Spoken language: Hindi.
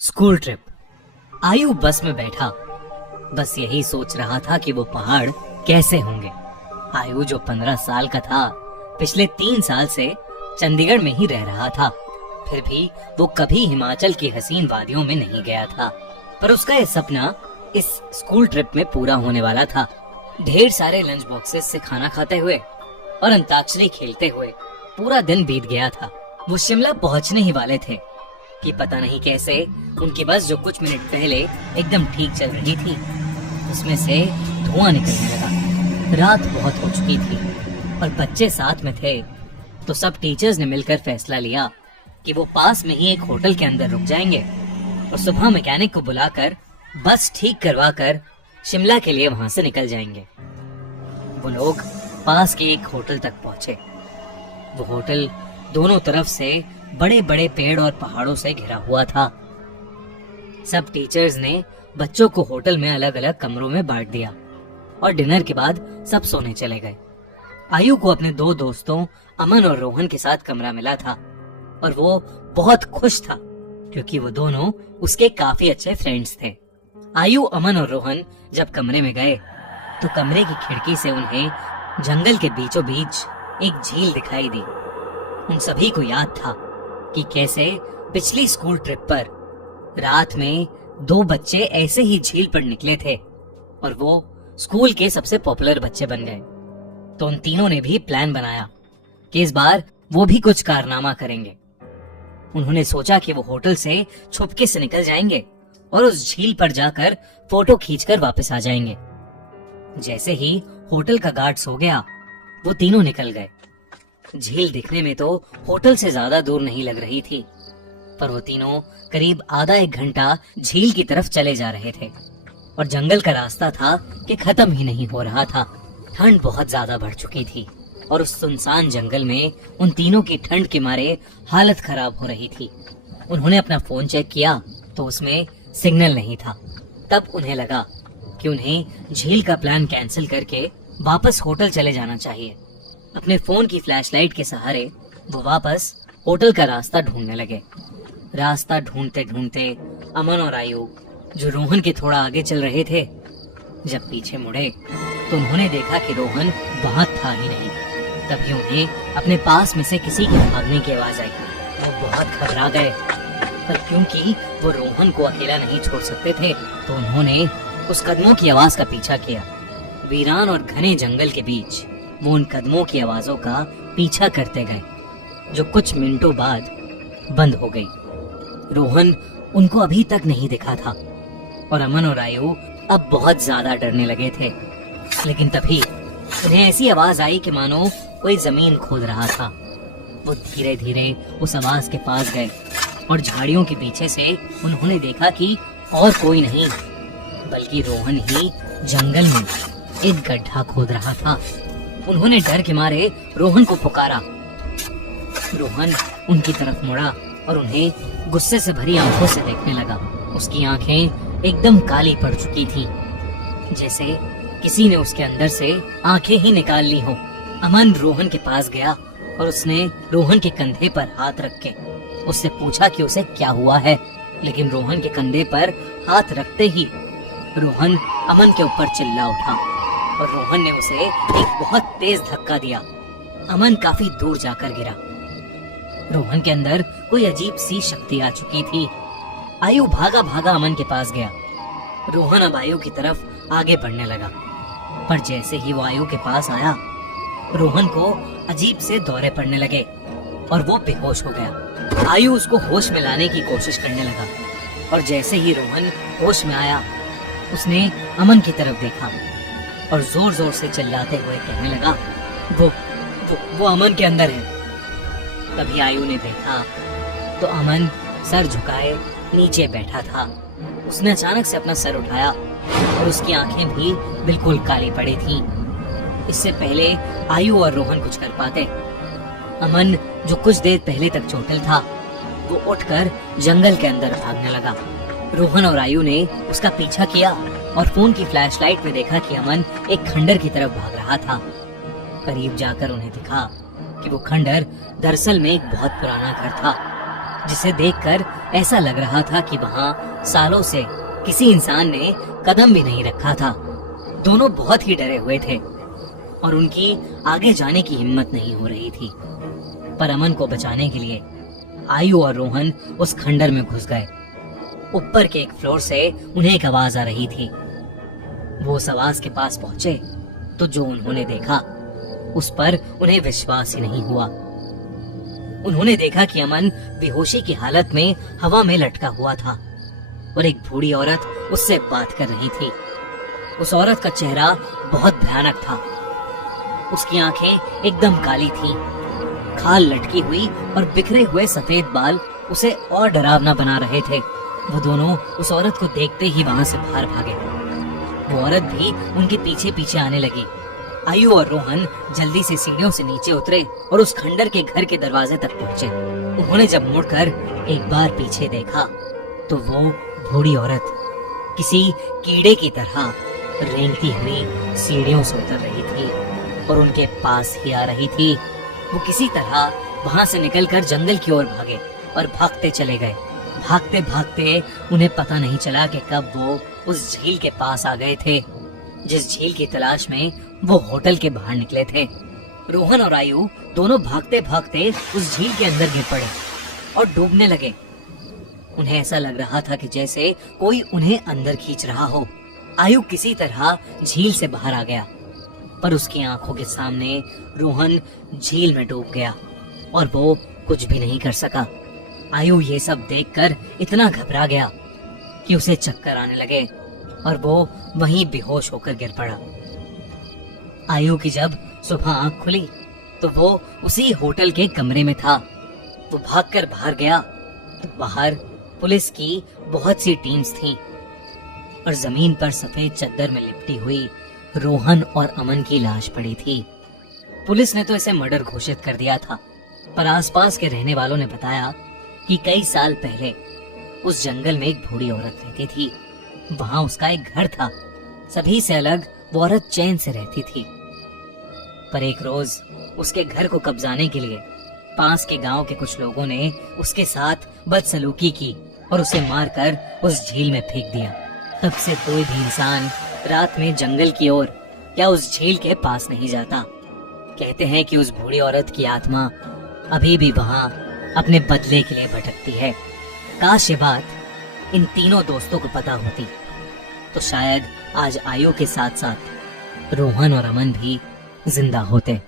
School trip. आयु बस में बैठा बस यही सोच रहा था कि वो पहाड़ कैसे होंगे। आयु जो 15 साल का था, पिछले 3 साल से चंडीगढ़ में ही रह रहा था। फिर भी वो कभी हिमाचल की हसीन वादियों में नहीं गया था। पर उसका ये सपना इस स्कूल ट्रिप में पूरा होने वाला था। ढेर सारे लंच बॉक्सेस से खाना खाते हुए और अंताक्षरी खेलते हुए पूरा दिन बीत गया था। वो शिमला पहुंचने ही वाले थे कि पता नहीं कैसे उनकी बस जो कुछ मिनट पहले एकदम ठीक चल रही थी, उसमें से धुआं निकलने लगा। रात बहुत हो चुकी थी और बच्चे साथ में थे, तो सब टीचर्स ने मिलकर फैसला लिया कि वो पास में ही एक होटल के अंदर रुक जाएंगे और सुबह मैकेनिक को बुलाकर बस ठीक करवा कर शिमला के लिए वहां से निकल जाएंगे। वो लोग पास के एक होटल तक पहुंचे। वो होटल दोनों तरफ से बड़े बड़े पेड़ और पहाड़ों से घिरा हुआ था। सब टीचर्स ने बच्चों को होटल में अलग अलग कमरों में बांट दिया और डिनर के बाद सब सोने चले गए। आयु को अपने 2 दोस्तों अमन और रोहन के साथ कमरा मिला था और वो बहुत खुश था क्योंकि वो दोनों उसके काफी अच्छे फ्रेंड्स थे। आयु, अमन और रोहन जब कमरे में गए तो कमरे की खिड़की से उन्हें जंगल के बीचों बीच एक झील दिखाई दी। उन सभी को याद था कि कैसे पिछली स्कूल ट्रिप पर रात में 2 बच्चे ऐसे ही झील पर निकले थे और वो स्कूल के सबसे पॉपुलर बच्चे बन गए। तो उन तीनों ने भी प्लान बनाया कि इस बार वो भी कुछ कारनामा करेंगे। उन्होंने सोचा कि वो होटल से छुपके से निकल जाएंगे और उस झील पर जाकर फोटो खींचकर वापस आ जाएंगे। जैसे ही होटल का गार्ड सो गया, वो तीनों निकल गए। झील दिखने में तो होटल से ज्यादा दूर नहीं लग रही थी, पर वो तीनों करीब आधा 1 घंटा झील की तरफ चले जा रहे थे और जंगल का रास्ता था कि खत्म ही नहीं हो रहा था। ठंड बहुत ज्यादा बढ़ चुकी थी और उस सुनसान जंगल में उन तीनों की ठंड के मारे हालत खराब हो रही थी। उन्होंने अपना फोन चेक किया तो उसमें सिग्नल नहीं था। तब उन्हें लगा कि उन्हें झील का प्लान कैंसिल करके वापस होटल चले जाना चाहिए। अपने फोन की फ्लैशलाइट के सहारे वो वापस होटल का रास्ता ढूंढने लगे। रास्ता ढूंढते ढूंढते अमन और आयु, जो रोहन के थोड़ा आगे चल रहे थे, जब पीछे मुड़े तो उन्होंने देखा कि रोहन वहां था ही नहीं। तभी उन्हें अपने पास में से किसी के भागने की आवाज आई। वो बहुत घबरा गए, पर क्योंकि वो रोहन को अकेला नहीं छोड़ सकते थे, तो उन्होंने उस कदमों की आवाज का पीछा किया। वीरान और घने जंगल के बीच वो उन कदमों की आवाजों का पीछा करते गए, जो कुछ मिनटों बाद बंद हो गई। रोहन उनको अभी तक नहीं दिखा था और अमन और आयु अब बहुत ज्यादा डरने लगे थे। लेकिन तभी उन्हें ऐसी आवाज आई कि मानो कोई जमीन खोद रहा था। वो धीरे धीरे उस आवाज के पास गए और झाड़ियों के पीछे से उन्होंने देखा कि और कोई नहीं बल्कि रोहन ही जंगल में एक गड्ढा खोद रहा था। उन्होंने डर के मारे रोहन को पुकारा। रोहन उनकी तरफ मुड़ा और उन्हें गुस्से से भरी आंखों से देखने लगा। उसकी आंखें एकदम काली पड़ चुकी थीं, जैसे किसी ने उसके अंदर से आंखें ही निकाल ली हो। अमन रोहन के पास गया और उसने रोहन के कंधे पर हाथ रख के उससे पूछा कि उसे क्या हुआ है। लेकिन रोहन के कंधे पर हाथ रखते ही रोहन अमन के ऊपर चिल्ला उठा और रोहन ने उसे एक बहुत तेज धक्का दिया। अमन काफी दूर जाकर गिरा। रोहन के अंदर कोई अजीब सी शक्ति आ चुकी थी। आयु भागा भागा अमन के पास गया। रोहन अब आयु की तरफ आगे बढ़ने लगा, पर जैसे ही वो आयु के पास आया, रोहन को अजीब से दौरे पड़ने लगे और वो बेहोश हो गया। आयु उसको होश में लाने की कोशिश करने लगा और जैसे ही रोहन होश में आया, उसने अमन की तरफ देखा और जोर जोर से चिल्लाते हुए कहने लगा, वो अमन के अंदर है। तभी आयु ने देखा तो अमन सर झुकाए नीचे बैठा था। उसने अचानक से अपना सर उठाया और उसकी आंखें भी बिल्कुल काली पड़ी थीं। इससे पहले आयु और रोहन कुछ कर पाते, अमन जो कुछ देर पहले तक चोटिल था, वो उठकर जंगल के अंदर भागने लगा। रोहन और आयु ने उसका पीछा किया और फोन की फ्लैशलाइट में देखा कि अमन एक खंडर की तरफ भाग रहा था। करीब जाकर उन्हें दिखा कि वो खंडर दरअसल में एक बहुत पुराना घर था जिसे देखकर ऐसा लग रहा था कि वहां सालों से किसी इंसान ने कदम भी नहीं रखा था। दोनों बहुत ही डरे हुए थे और उनकी आगे जाने की हिम्मत नहीं हो रही थी। पर अमन को बचाने के लिए आयु और रोहन उस खंडर में घुस गए। ऊपर के एक फ्लोर से उन्हें एक आवाज आ रही थी। वो उस आवाज के पास पहुंचे तो जो उन्होंने देखा उस पर उन्हें विश्वास ही नहीं हुआ। उन्होंने देखा कि अमन बेहोशी की हालत में हवा में लटका हुआ था और एक बूढ़ी औरत उससे बात कर रही थी। उस औरत का चेहरा बहुत भयानक था। उसकी आंखें एकदम काली थीं, खाल लटकी हुई और बिखरे हुए सफेद बाल उसे और डरावना बना रहे थे। वो दोनों उस औरत को देखते ही वहां से बाहर भागे। वो औरत भी उनके पीछे पीछे आने लगी। आयु और रोहन जल्दी से सीढ़ियों से नीचे उतरे और उस खंडर के घर के दरवाजे तक पहुंचे। उन्होंने जब मुड़कर एक बार पीछे देखा तो वो बूढ़ी औरत किसी कीड़े की तरह रेंगती हुई सीढ़ियों से उतर रही थी और उनके पास ही आ रही थी। वो किसी तरह वहां से निकलकर जंगल की ओर भागे और भागते चले गए। भागते भागते उन्हें पता नहीं चला कि कब वो उस झील के पास आ गए थे, जिस झील की तलाश में वो होटल के बाहर निकले थे। रोहन और आयु दोनों भागते भागते उस झील के अंदर गिर पड़े और डूबने लगे। उन्हें ऐसा लग रहा था कि जैसे कोई उन्हें अंदर खींच रहा हो। आयु किसी तरह झील से बाहर आ गया, पर उसकी आंखों के सामने रोहन झील में डूब गया और वो कुछ भी नहीं कर सका। आयु ये सब देखकर इतना घबरा गया कि उसे चक्कर आने लगे और वो वहीं बेहोश होकर गिर पड़ा। आयु की जब सुबह आंख खुली तो वो उसी होटल के कमरे में था। वो भागकर बाहर गया तो बाहर पुलिस की बहुत सी टीम्स थीं और जमीन पर सफेद चादर में लिपटी हुई रोहन और अमन की लाश पड़ी थी। पुलिस ने तो इसे मर्डर घोषित कर दिया था, पर आसपास के रहने वालों ने बताया कि कई साल पहले उस जंगल में एक बूढ़ी औरत रहती थी। वहां उसका एक घर था। सभी से अलग वो औरत चैन से रहती थी। पर एक रोज उसके घर को कब्जाने के लिए पास के गांव के कुछ लोगों ने उसके साथ बदसलूकी की और उसे मारकर उस झील में फेंक दिया। तब से कोई भी इंसान रात में जंगल की ओर या उस झील के पास नहीं जाता। कहते हैं कि उस बूढ़ी औरत की आत्मा अभी भी वहां अपने बदले के लिए भटकती है। काश ये बात इन तीनों दोस्तों को पता होती तो शायद आज आयु के साथ साथ रोहन और अमन भी जिंदा होते।